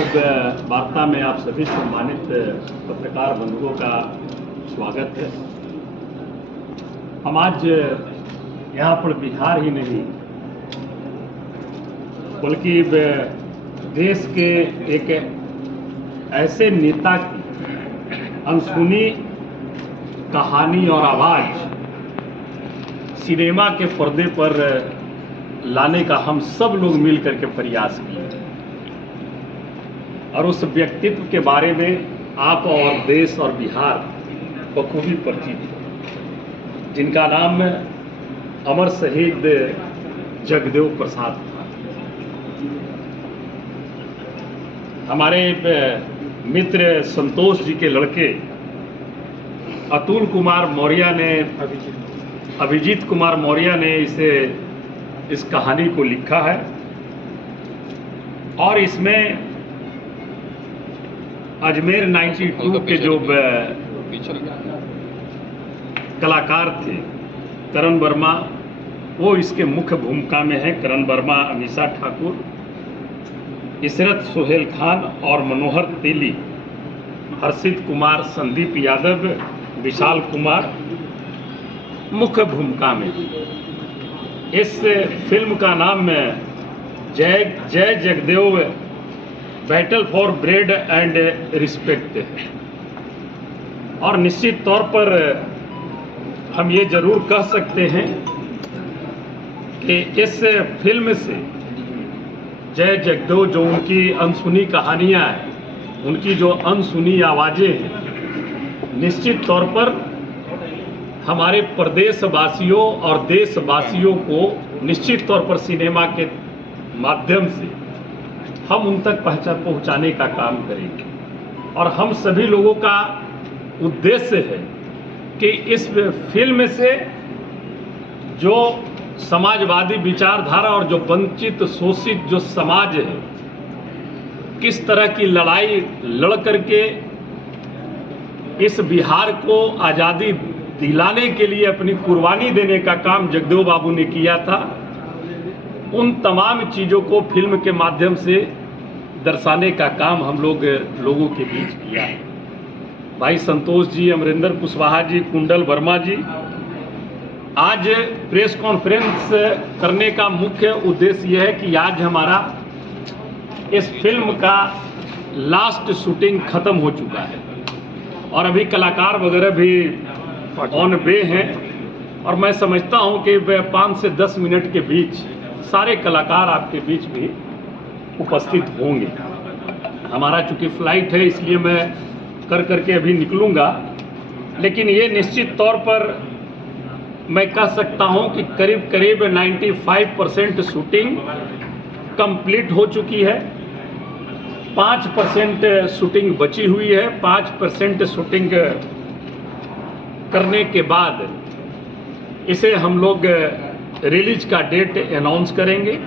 पत्रकार वार्ता में आप सभी सम्मानित पत्रकार बंधुओं का स्वागत है। हम आज यहाँ पर बिहार ही नहीं बल्कि देश के एक ऐसे नेता की अनसुनी कहानी और आवाज सिनेमा के पर्दे पर लाने का हम सब लोग मिल करके प्रयास किए और उस व्यक्तित्व के बारे में आप और देश और बिहार बखूबी परिचित है, जिनका नाम अमर शहीद जगदेव प्रसाद था। हमारे मित्र संतोष जी के लड़के अभिजीत कुमार मौर्य ने इस कहानी को लिखा है और इसमें अजमेर 92 के जो कलाकार थे करण वर्मा, वो इसके मुख्य भूमिका में है। करण वर्मा, अमीषा ठाकुर, इशरत सोहेल खान और मनोहर तेली, हर्षित कुमार, संदीप यादव, विशाल कुमार मुख्य भूमिका में। इस फिल्म का नाम जय Jagdev battle for bread and respect है और निश्चित तौर पर हम ये जरूर कह सकते हैं कि इस फिल्म से जय जगदेव जो उनकी अनसुनी कहानियाँ हैं, उनकी जो अनसुनी आवाज़ें हैं, निश्चित तौर पर हमारे प्रदेशवासियों और देशवासियों को निश्चित तौर पर सिनेमा के माध्यम से हम उन तक पहुंचाने का काम करेंगे। और हम सभी लोगों का उद्देश्य है कि इस फिल्म से जो समाजवादी विचारधारा और जो वंचित शोषित जो समाज है, किस तरह की लड़ाई लड़ करके इस बिहार को आज़ादी दिलाने के लिए अपनी कुर्बानी देने का काम जगदेव बाबू ने किया था, उन तमाम चीज़ों को फिल्म के माध्यम से दर्शाने का काम हम लोगों के बीच किया है। भाई संतोष जी, अमरिंदर कुशवाहा जी, कुंडल वर्मा जी, आज प्रेस कॉन्फ्रेंस करने का मुख्य उद्देश्य यह है कि आज हमारा इस फिल्म का लास्ट शूटिंग खत्म हो चुका है और अभी कलाकार वगैरह भी ऑन वे हैं और मैं समझता हूं कि 5 से 10 मिनट के बीच सारे कलाकार आपके बीच भी उपस्थित होंगे। हमारा चूंकि फ्लाइट है इसलिए मैं करके अभी निकलूंगा, लेकिन ये निश्चित तौर पर मैं कह सकता हूं कि करीब 95% शूटिंग कंप्लीट हो चुकी है। 5% शूटिंग बची हुई है। 5% शूटिंग करने के बाद इसे हम लोग रिलीज का डेट अनाउंस करेंगे।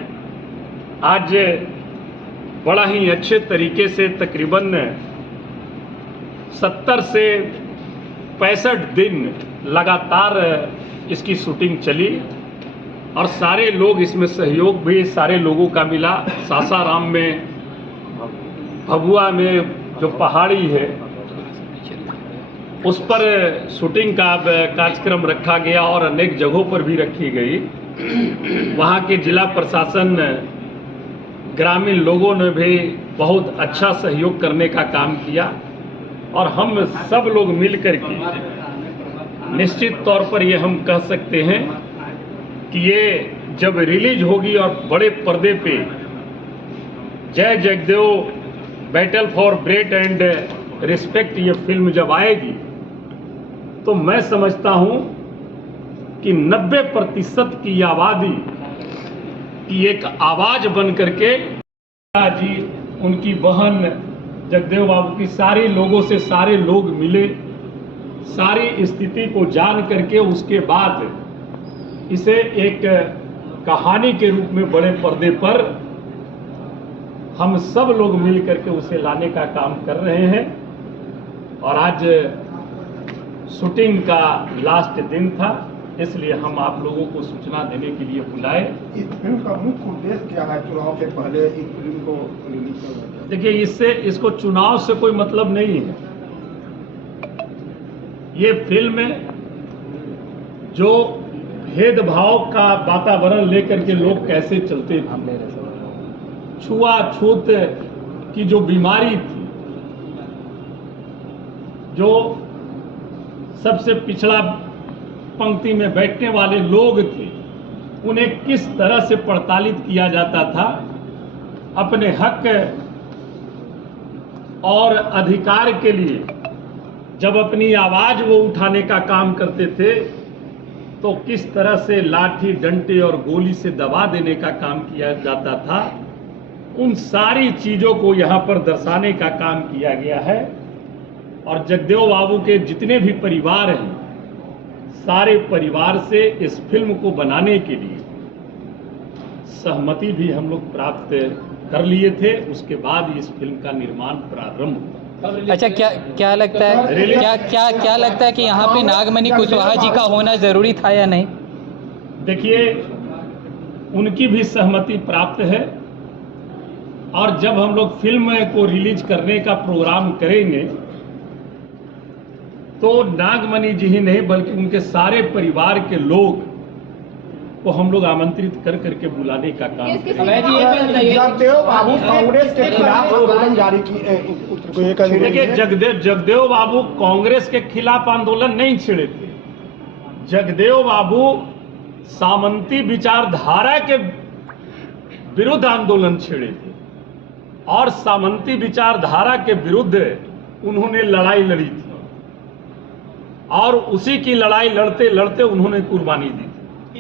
आज बड़ा ही अच्छे तरीके से तकरीबन 70 से 65 दिन लगातार इसकी शूटिंग चली और सारे लोग इसमें सहयोग भी सारे लोगों का मिला। सासाराम में, भभुआ में जो पहाड़ी है उस पर शूटिंग का कार्यक्रम रखा गया और अनेक जगहों पर भी रखी गई। वहाँ के जिला प्रशासन, ग्रामीण लोगों ने भी बहुत अच्छा सहयोग करने का काम किया और हम सब लोग मिलकर के निश्चित तौर पर ये हम कह सकते हैं कि ये जब रिलीज होगी और बड़े पर्दे पे जय Jagdev battle for bread and respect ये फिल्म जब आएगी तो मैं समझता हूं कि 90% की आबादी की एक आवाज बन करके जी, उनकी बहन जगदेव बाबू की सारे लोगों से सारे लोग मिले, सारी स्थिति को जान करके उसके बाद इसे एक कहानी के रूप में बड़े पर्दे पर हम सब लोग मिल करके उसे लाने का काम कर रहे हैं। और आज शूटिंग का लास्ट दिन था इसलिए हम आप लोगों को सूचना देने के लिए बुलाए। इस फिल्म का मुख्य उद्देश्य क्या है? चुनाव से पहले इस फिल्म को रिलीज करना? देखिए, इसको चुनाव से कोई मतलब नहीं है। ये फिल्म जो भेदभाव का वातावरण लेकर के लोग कैसे चलते थे, छुआछूत की जो बीमारी थी, जो सबसे पिछड़ा पंक्ति में बैठने वाले लोग थे, उन्हें किस तरह से प्रताड़ित किया जाता था, अपने हक और अधिकार के लिए जब अपनी आवाज वो उठाने का काम करते थे तो किस तरह से लाठी डंडे और गोली से दबा देने का काम किया जाता था। उन सारी चीजों को यहाँ पर दर्शाने का काम किया गया है। और जगदेव बाबू के जितने भी परिवार हैं, सारे परिवार से इस फिल्म को बनाने के लिए सहमति भी हम लोग प्राप्त कर लिए थे। उसके बाद इस फिल्म का निर्माण प्रारंभ हुआ। अच्छा, क्या लगता है क्या लगता है कि यहाँ पे नागमणि कुशवाहा जी का होना जरूरी था या नहीं? देखिए, उनकी भी सहमति प्राप्त है और जब हम लोग फिल्म को रिलीज करने का प्रोग्राम करेंगे तो नागमणि जी ही नहीं बल्कि उनके सारे परिवार के लोग को हम लोग आमंत्रित कर करके बुलाने का काम करेंगे। जगदेव बाबू कांग्रेस के खिलाफ आंदोलन जारी की। देखिए, जगदेव बाबू कांग्रेस के खिलाफ आंदोलन नहीं छेड़े थे। जगदेव बाबू सामंती विचारधारा के विरुद्ध आंदोलन छेड़े थे और सामंती विचारधारा के विरुद्ध उन्होंने लड़ाई लड़ी थी और उसी की लड़ाई लड़ते लड़ते उन्होंने कुर्बानी दी थी।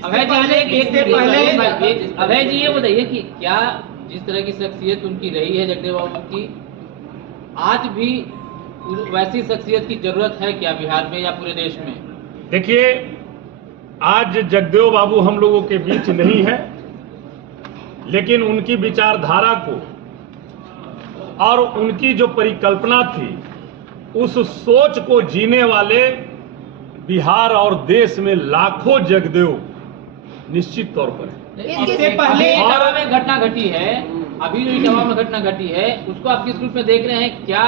अभय जी, ये बताइए कि क्या जिस तरह की शख्सियत उनकी रही है जगदेव बाबू की, आज भी वैसी शख्सियत की जरूरत है क्या बिहार में या पूरे देश में? देखिए, आज जगदेव बाबू हम लोगों के बीच नहीं है, लेकिन उनकी विचारधारा को और उनकी जो परिकल्पना थी, उस सोच को जीने वाले बिहार और देश में लाखों जगदेव निश्चित तौर पर है। इससे पहले इटावा में घटना घटी है, अभी जो इटावा में घटना घटी है उसको आप किस रूप में देख रहे हैं? क्या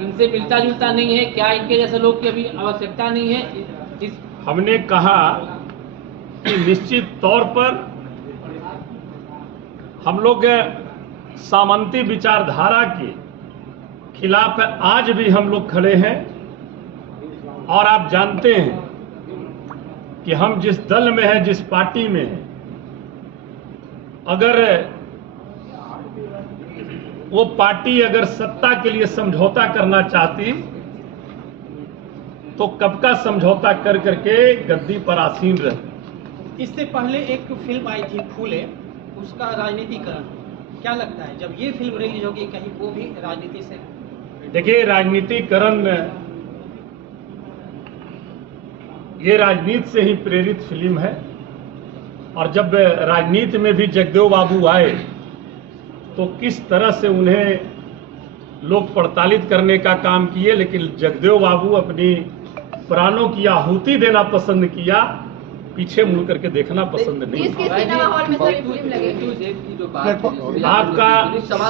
इनसे मिलता जुलता नहीं है? क्या इनके जैसे लोग की अभी आवश्यकता नहीं है? हमने कहा कि निश्चित तौर पर हम लोग सामंती विचारधारा के खिलाफ आज भी हम लोग खड़े हैं। और आप जानते हैं कि हम जिस दल में हैं, जिस पार्टी में हैं, अगर वो पार्टी अगर सत्ता के लिए समझौता करना चाहती तो कब का समझौता कर करके गद्दी पर आसीन रहती। इससे पहले एक फिल्म आई थी फूले, उसका राजनीतिकरण, क्या लगता है जब ये फिल्म रिलीज होगी कहीं वो भी राजनीति से? देखिए, राजनीतिकरण ये राजनीति से ही प्रेरित फिल्म है और जब राजनीति में भी जगदेव बाबू आए तो किस तरह से उन्हें लोग प्रताड़ित करने का काम किए, लेकिन जगदेव बाबू अपनी प्राणों की आहुति देना पसंद किया, पीछे मुड़ करके देखना पसंद नहीं। सिनेमा हॉल में सारी फिल्म लगेगी आपका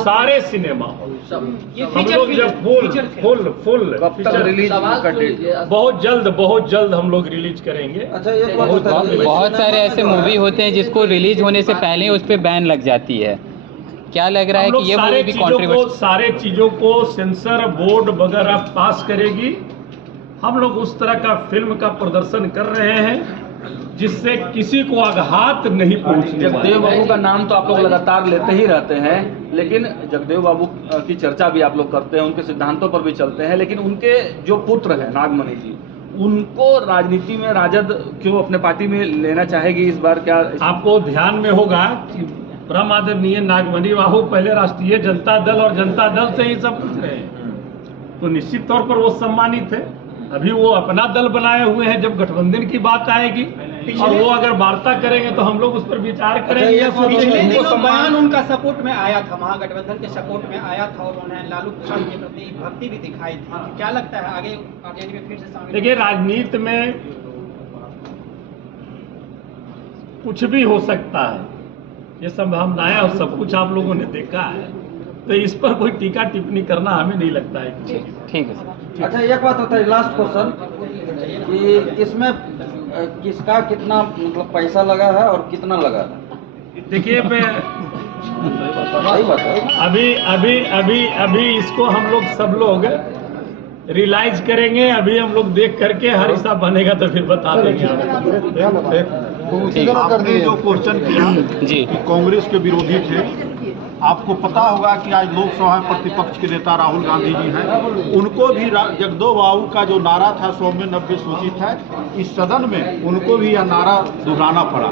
सारे सिनेमा हॉल हम लोग जब फुल रिलीज बहुत जल्द हम लोग रिलीज करेंगे। अच्छा, ये बहुत सारे ऐसे मूवी होते हैं जिसको रिलीज होने से पहले उस पर बैन लग जाती है। क्या लग रहा है कि ये मूवी भी कंट्रीब्यूट? सारे चीजों को सेंसर बोर्ड वगैरह पास करेगी। हम लोग उस तरह का फिल्म का प्रदर्शन कर रहे हैं जिससे किसी को आघात नहीं पहुंचने। जगदेव बाबू का नाम तो आप लोग लगातार लेते ही रहते हैं, लेकिन जगदेव बाबू की चर्चा भी आप लोग करते हैं, उनके सिद्धांतों पर भी चलते हैं, लेकिन उनके जो पुत्र हैं नागमणि जी, उनको राजनीति में राजद क्यों अपने पार्टी में लेना चाहेगी इस बार? क्या आपको ध्यान में होगा कि परम आदरणीय नागमणि बाबू पहले राष्ट्रीय जनता दल और जनता दल से ही सब कुछ रहे, तो निश्चित तौर पर वो सम्मानित है। अभी वो अपना दल बनाए हुए हैं, जब गठबंधन की बात आएगी और वो अगर वार्ता करेंगे तो हम लोग उस पर विचार करेंगे। पिछले दिनों बयान उनका सपोर्ट में आया था, महागठबंधन के सपोर्ट में आया था और उन्हें लालू प्रसाद के प्रति भक्ति भी दिखाई थी। क्या लगता है आगे आरजेडी में फिर से शामिल? देखिए, राजनीति में कुछ भी हो सकता है, ये संभावनाएं और सब कुछ आप लोगों ने देखा है, तो इस पर कोई टीका टिप्पणी करना हमें नहीं लगता है। ठीक है सर। अच्छा, एक बात होता है, लास्ट क्वेश्चन, कि इसमें किसका कितना मतलब पैसा लगा है और कितना लगा है? देखिए, मैं सही बात है। अभी इसको हम लोग सब लोग रियलाइज करेंगे। अभी हम लोग देख करके हर हिसाब बनेगा तो फिर बता देंगे। आपने जो क्वेश्चन किया जी। कि कांग्रेस के विरोधी थे, आपको पता होगा कि आज लोकसभा में प्रतिपक्ष के नेता राहुल गांधी जी हैं, उनको भी जगदेव बाबू का जो नारा था 100 में 90 सूचित है, इस सदन में उनको भी यह नारा दोहराना पड़ा।